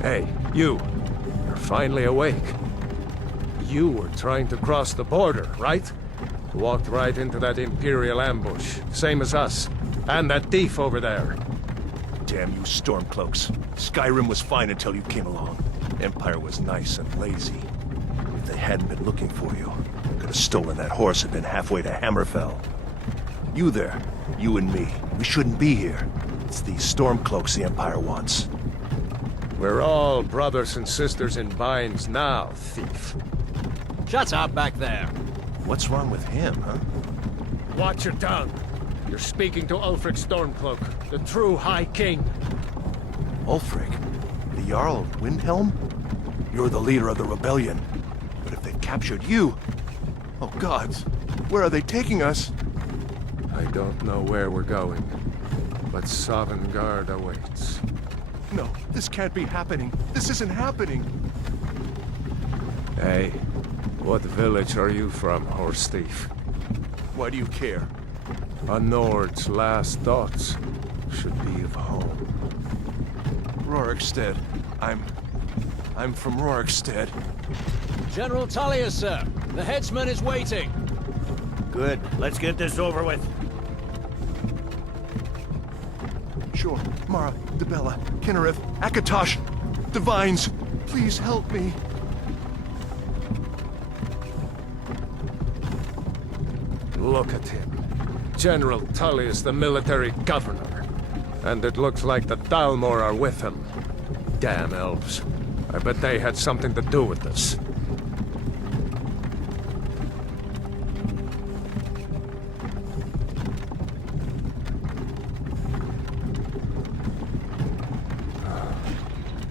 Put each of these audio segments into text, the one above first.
Hey, you. You're finally awake. You were trying to cross the border, right? Walked right into that Imperial ambush, same as us. And that thief over there. Damn you Stormcloaks. Skyrim was fine until you came along. Empire was nice and lazy. If they hadn't been looking for you, could have stolen that horse and been halfway to Hammerfell. You there, you and me, we shouldn't be here. It's these Stormcloaks the Empire wants. We're all brothers and sisters in binds now, thief. Shut up back there. What's wrong with him, huh? Watch your tongue. You're speaking to Ulfric Stormcloak, the true High King. Ulfric? The Jarl of Windhelm? You're the leader of the rebellion. But if they've captured you... Oh gods, where are they taking us? I don't know where we're going, but Sovngarde awaits. No, this can't be happening. This isn't happening. Hey, what village are you from, horse thief? Why do you care? A Nord's last thoughts should be of home. Rorikstead. I'm from Rorikstead. General Tullius, sir. The headsman is waiting. Good. Let's get this over with. Sure. Mara, Debella, Kinnereth, Akatosh, Divines, please help me. Look at him. General Tullius, the military governor. And it looks like the Thalmor are with him. Damn elves. I bet they had something to do with this.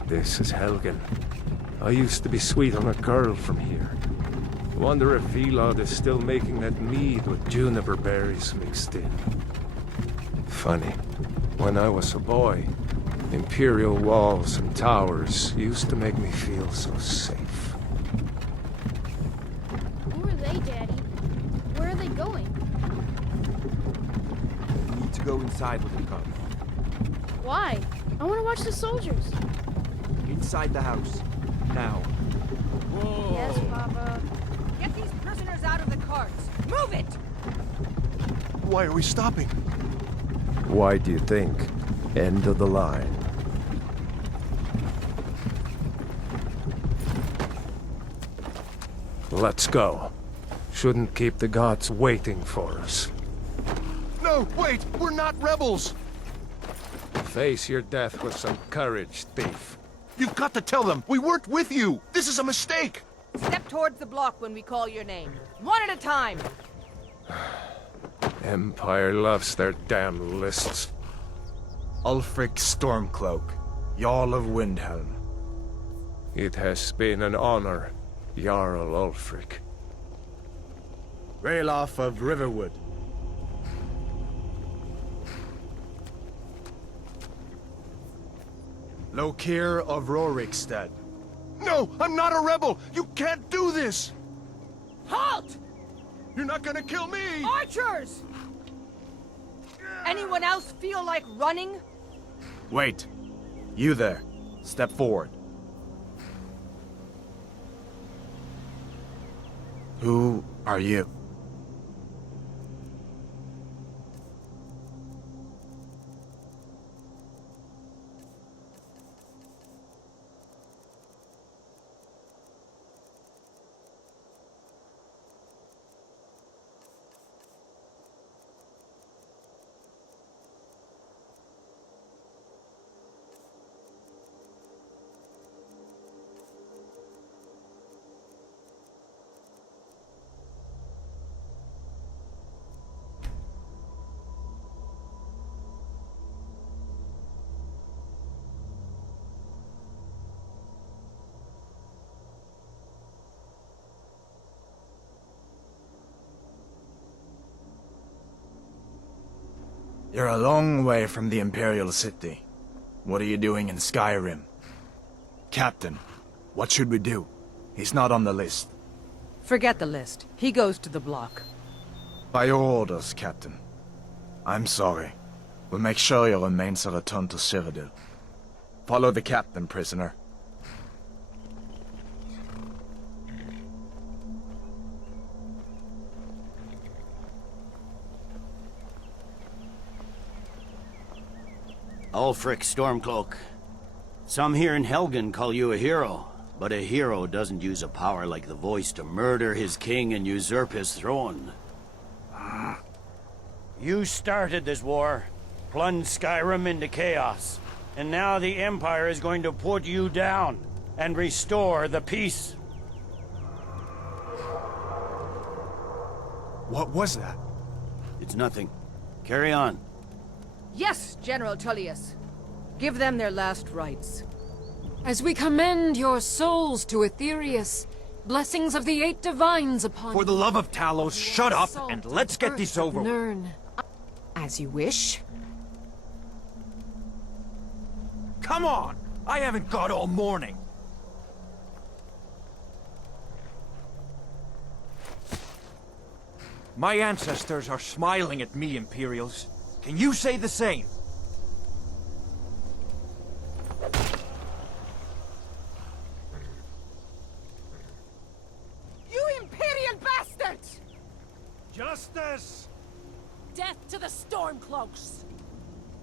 This is Helgen. I used to be sweet on a girl from here. Wonder if Vilod is still making that mead with juniper berries mixed in. Funny. When I was a boy, Imperial walls and towers used to make me feel so safe. Who are they, Daddy? Where are they going? We need to go inside with them, Carl. Why? I want to watch the soldiers. Inside the house. Now. Yes, Papa. Get these prisoners out of the carts! Move it! Why are we stopping? Why do you think? End of the line. Let's go. Shouldn't keep the gods waiting for us. No, wait! We're not rebels! Face your death with some courage, thief. You've got to tell them! We weren't with you! This is a mistake! Step towards the block when we call your name. One at a time! Empire loves their damn lists. Ulfric Stormcloak, Jarl of Windhelm. It has been an honor, Jarl Ulfric. Ralof of Riverwood. Lokir of Rorikstead. No! I'm not a rebel! You can't do this! Halt! You're not gonna kill me! Archers! Anyone else feel like running? Wait. You there. Step forward. Who are you? You're a long way from the Imperial City. What are you doing in Skyrim? Captain, what should we do? He's not on the list. Forget the list. He goes to the block. By your orders, Captain. I'm sorry. We'll make sure your remains are returned to Cyrodiil. Follow the captain, prisoner. Ulfric Stormcloak. Some here in Helgen call you a hero, but a hero doesn't use a power like the voice to murder his king and usurp his throne. You started this war, plunged Skyrim into chaos, and now the Empire is going to put you down and restore the peace. What was that? It's nothing. Carry on. Yes, General Tullius. Give them their last rites. As we commend your souls to Aetherius, blessings of the 8 divines upon For the you. love of Talos, shut up Salt and let's get earth this of over with. Nirn. As you wish. Come on! I haven't got all morning. My ancestors are smiling at me, Imperials. Can you say the same? You Imperial bastards! Justice! Death to the Stormcloaks!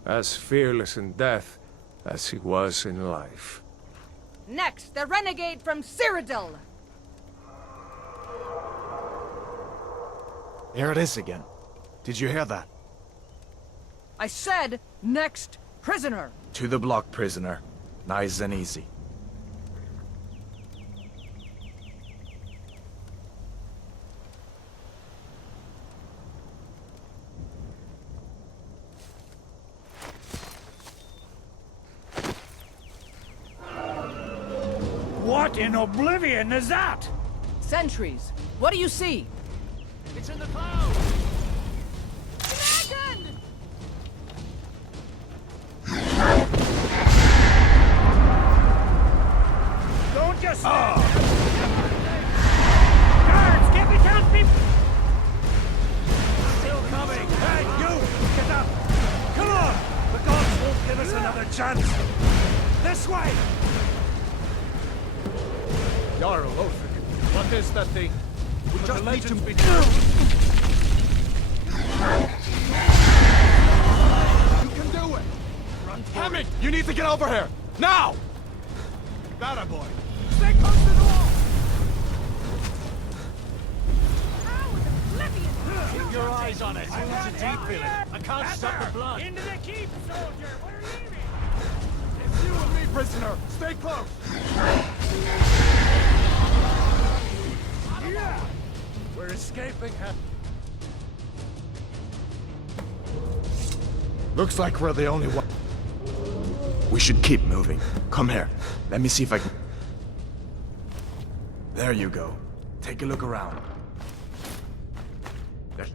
As fearless in death as he was in life. Next, the renegade from Cyrodiil. There it is again. Did you hear that? I said, next prisoner. To the block, prisoner. Nice and easy. What in oblivion is that? Sentries, what do you see? It's in the clouds! Dragon! Don't just stand there. Guards, get me down, people! Still coming! Hey, you! Get up! Come on! The gods won't give us another chance! This way! Jarl Ulfric, what is that thing? We just need to be... You can do it! Hammond, you need to get over here! Now! Got it, boy. Stay close to the wall! Keep your eyes on it. It's a deep feeling. I can't stop the blood. Into the keep, soldier! We're leaving! It's you and me, prisoner. Stay close. We're escaping, Looks like we're the only one. We should keep moving. Come here. Let me see if I can... There you go. Take a look around. There.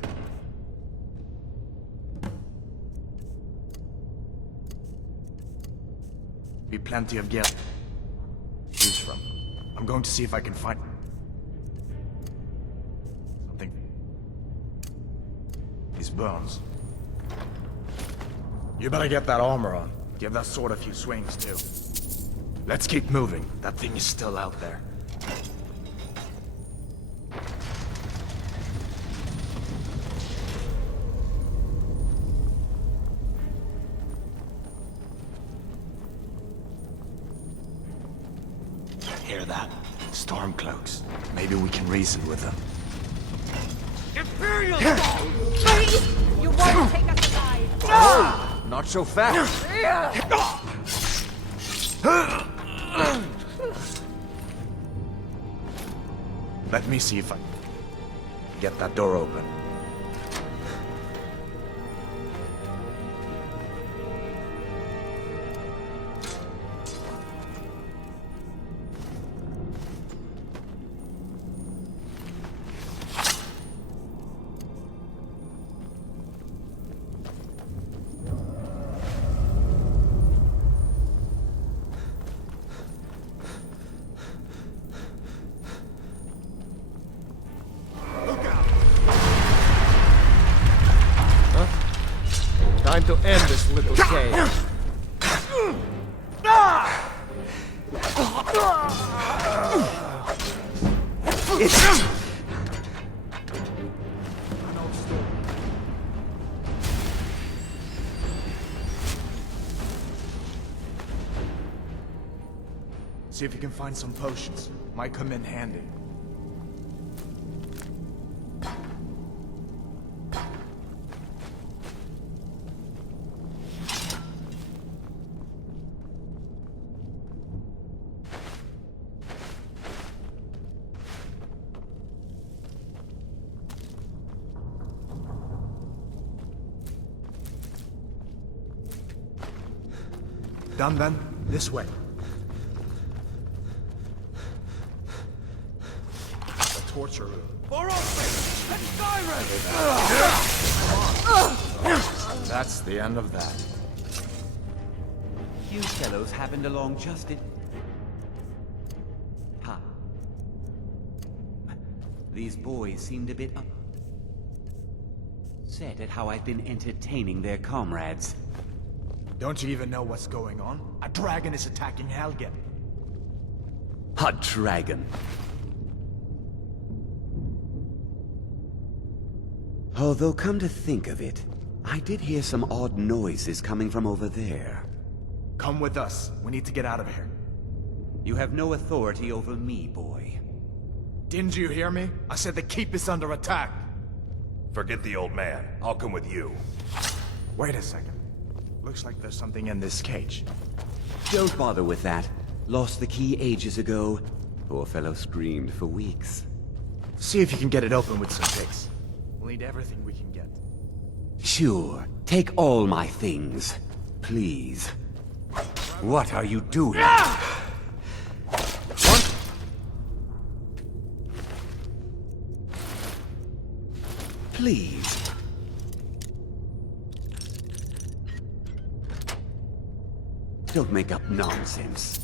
Be plenty of gear to choose from. I'm going to see if I can find something. These bones. You better get that armor on. Give that sword a few swings, too. Let's keep moving. That thing is still out there. Hear that? Stormcloaks. Maybe we can reason with them. Imperial! You won't take us alive! Not so fast. Let me see if I get that door open. Time to end this little game. See if you can find some potions. Might come in handy. Done then? This way. The torture room. That's the end of that. You fellows happened along just in... Ha. These boys seemed a bit upset at how I've been entertaining their comrades. Don't you even know what's going on? A dragon is attacking Helgen. A dragon. Although, come to think of it, I did hear some odd noises coming from over there. Come with us. We need to get out of here. You have no authority over me, boy. Didn't you hear me? I said the keep is under attack. Forget the old man. I'll come with you. Wait a second. Looks like there's something in this cage. Don't bother with that. Lost the key ages ago. Poor fellow screamed for weeks. See if you can get it open with some picks. We'll need everything we can get. Sure. Take all my things. Please. What are you doing? What? Please. Don't make up nonsense.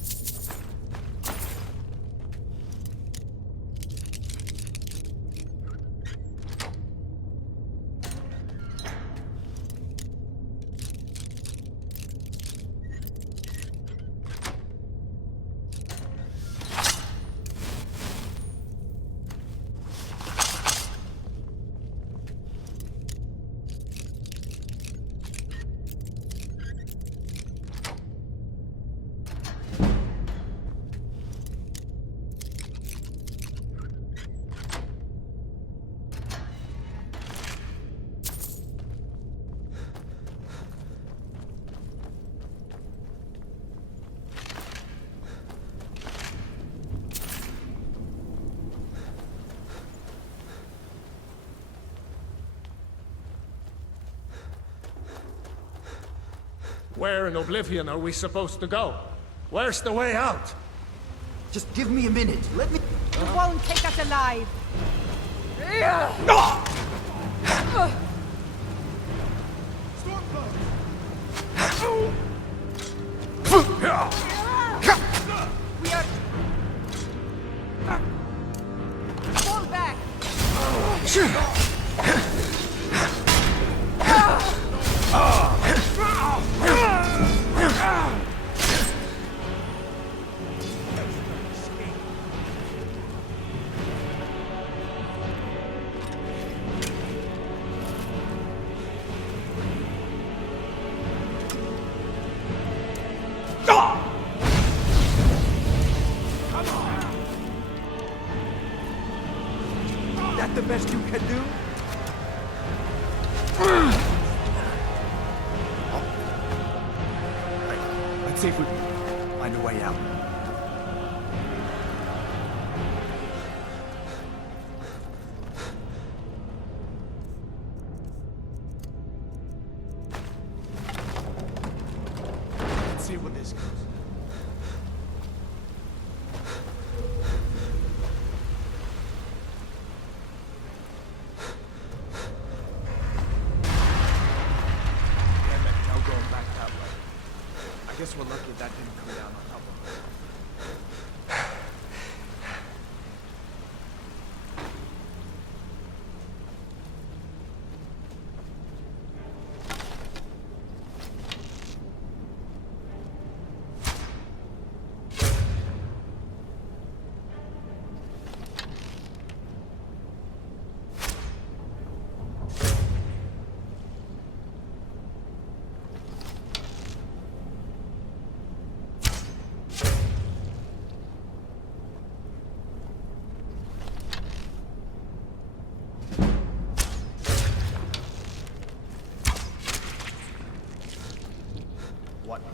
Where in Oblivion are we supposed to go? Where's the way out? Just give me a minute. Let me... You won't take us alive! We are... Fall back! That the best you can do? Let's see if we can find a way out. Let's see where this goes. I guess we're lucky that didn't come down on top of us.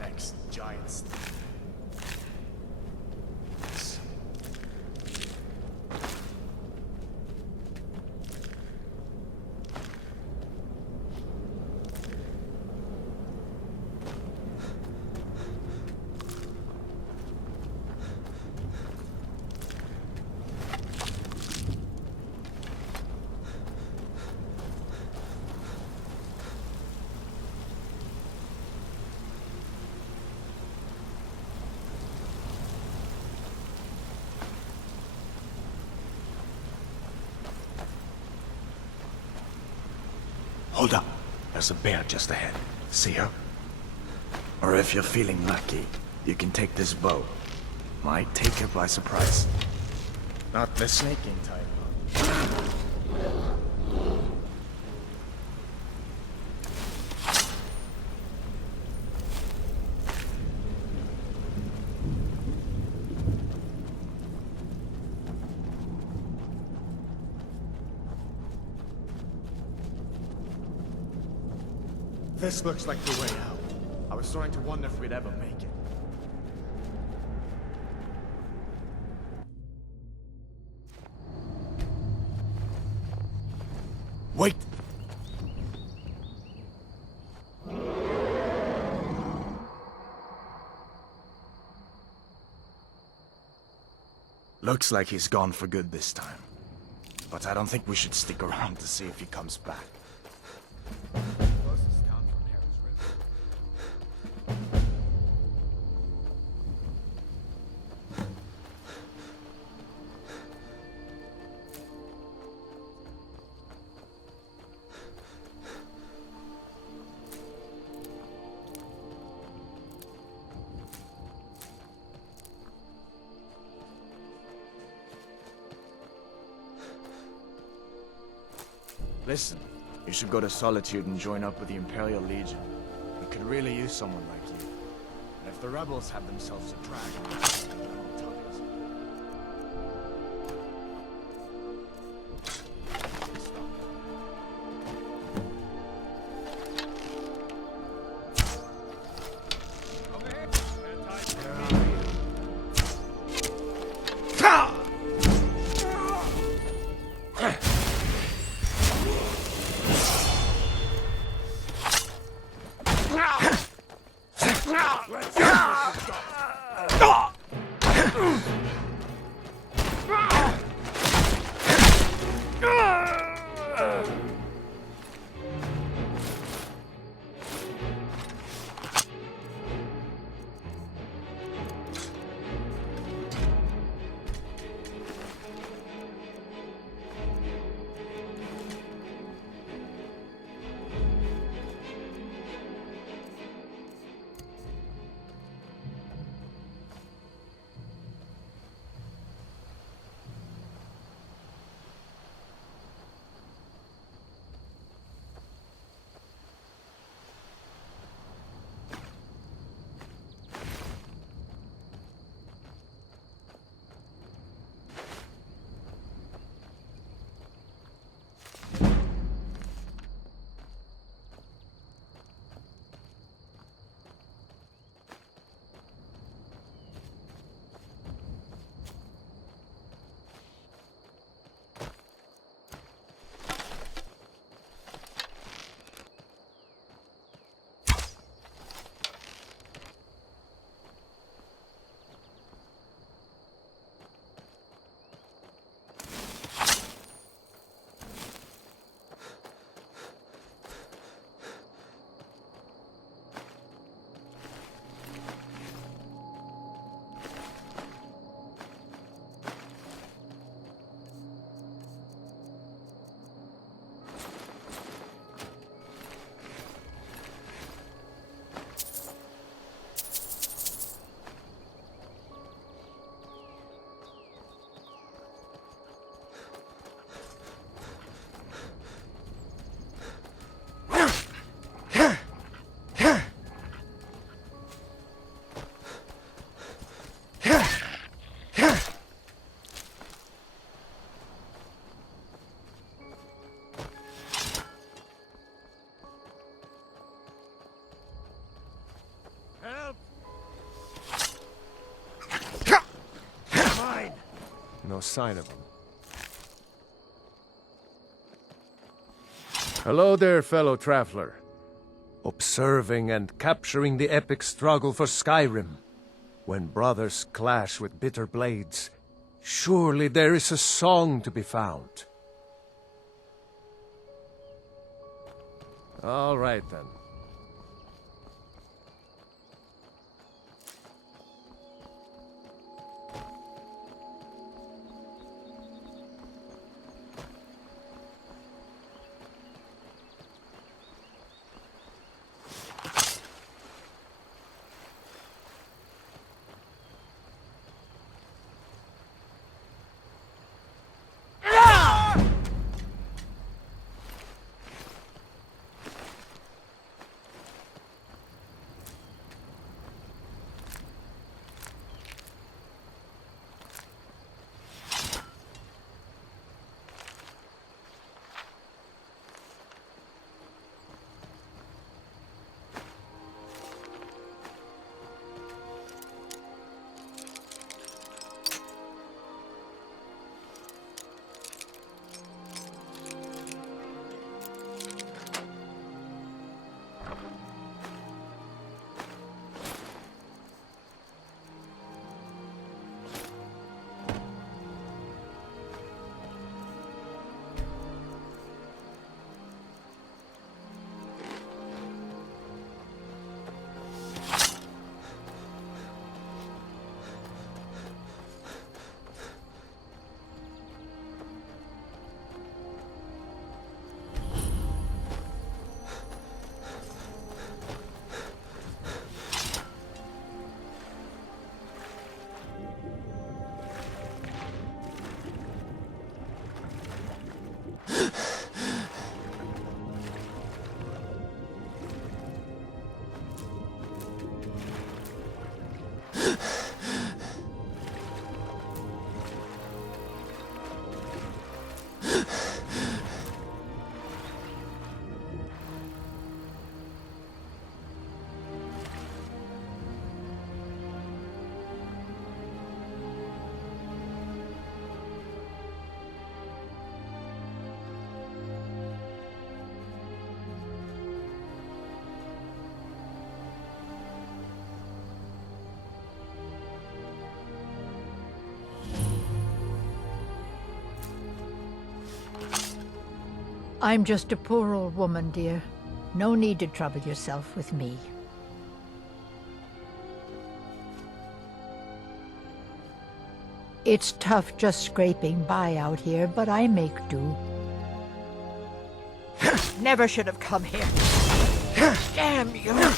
next, giants. Hold up. There's a bear just ahead. See her? Or if you're feeling lucky, you can take this bow. Might take her by surprise. Not the snaking type. This looks like the way out. I was starting to wonder if we'd ever make it. Wait! Looks like he's gone for good this time. But I don't think we should stick around to see if he comes back. Closest town from here is River. Listen, you should go to Solitude and join up with the Imperial Legion. We could really use someone like you. And if the rebels have themselves a dragon... No sign of him. Hello there, fellow traveler. Observing and capturing the epic struggle for Skyrim. When brothers clash with bitter blades, surely there is a song to be found. All right, then. I'm just a poor old woman, dear. No need to trouble yourself with me. It's tough just scraping by out here, but I make do. Never should have come here. Damn you!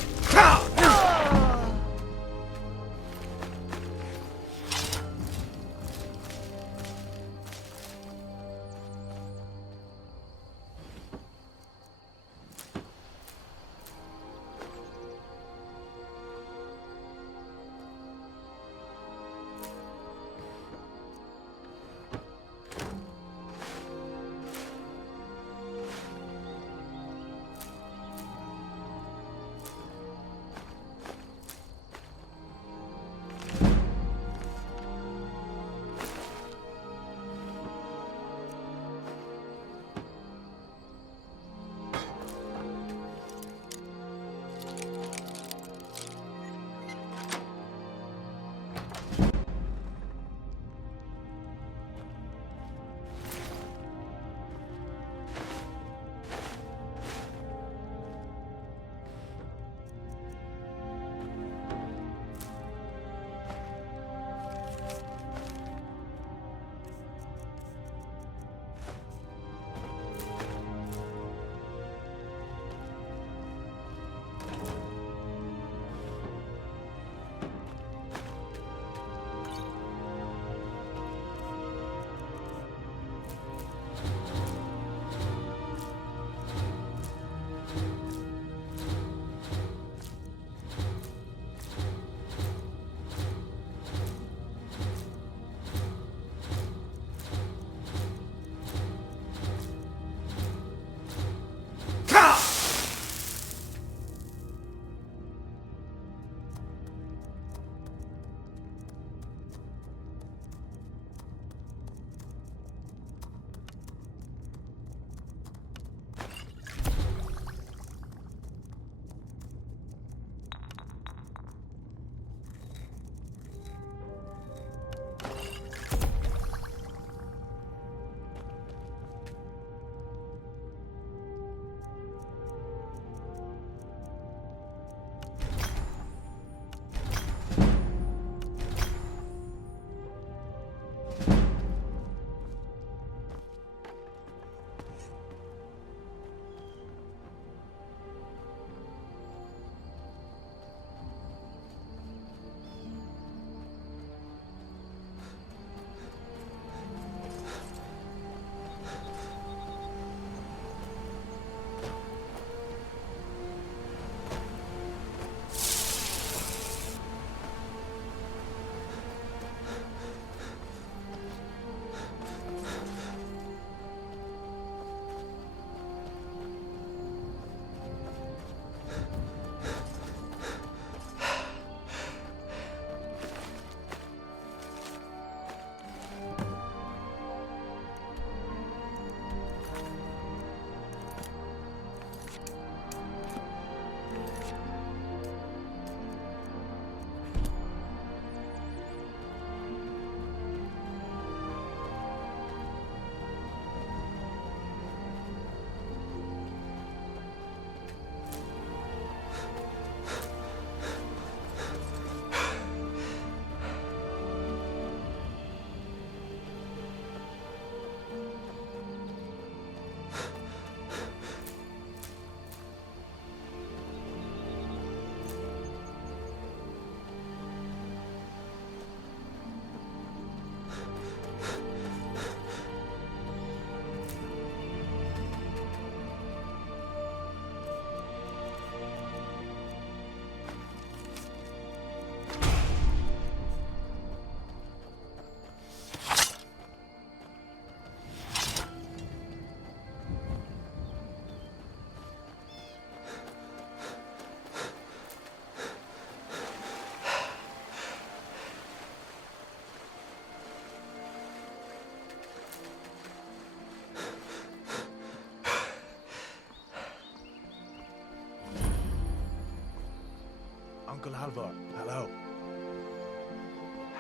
Uncle Halvor, hello.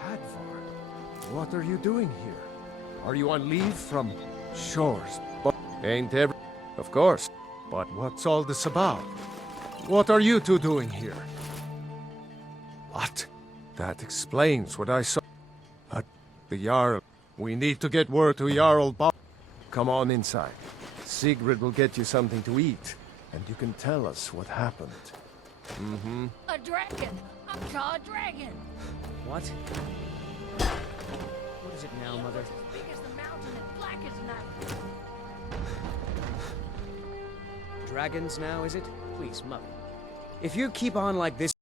Hadvar, what are you doing here? Are you on leave from shores? But ain't every... Of course. But what's all this about? What are you two doing here? What? That explains what I saw. The Jarl. We need to get word to Jarl Bob. Come on inside. Sigrid will get you something to eat, and you can tell us what happened. Mm-hmm. A dragon! I saw a dragon! What? What is it now, Mother? As big as the mountain and black as night. Dragons now, is it? Please, Mother. If you keep on like this...